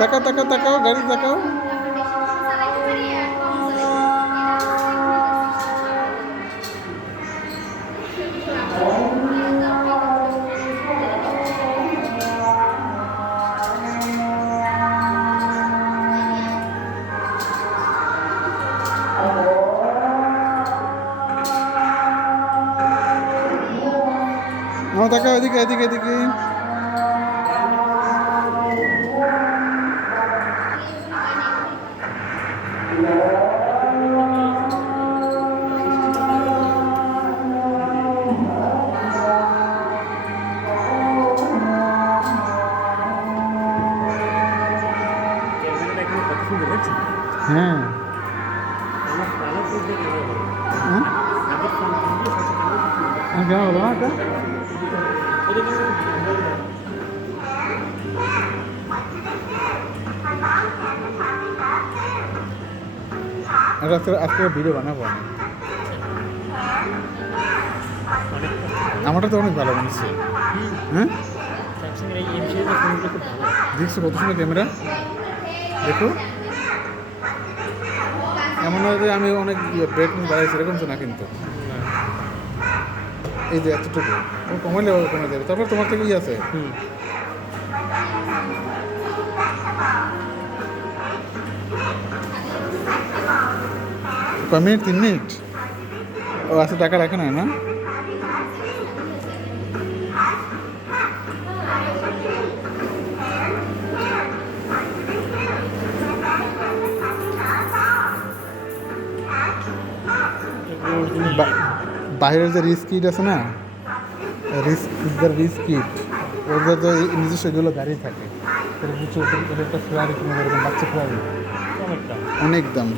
তাকাও তাকাও তাকাও গাড়ি তাকাও। তাকাও এদিকে এদিকে এদিকে। হ্যাঁ কেন বলো না আজকে আজকে ভিডিও বানাবো আমি। আমারটা তো অনেক ভালো বানিয়েছে। হ্যাঁ দেখছো কত সুন্দর ক্যামেরা, দেখো। এমন নয় যে আমি অনেক ব্রাইটনেস বাড়াইছি, এরকম তো না কিন্তু। এই যে এতটুকু ও কমাইলে কমে যাবে। তারপর তোমার থেকে কি আছে? কয় মিনিট? 3 মিনিট। ও আচ্ছা, টাকা রাখে না না। বাইরের যে রিস্ক কিট আছে না, রিস্ক কিট, ওদের তো নিজস্ব এগুলো গাড়ি থাকে। একটা ফ্লারি কিনে দেবেন, বাচ্চা ফ্লারি অনেক দাম।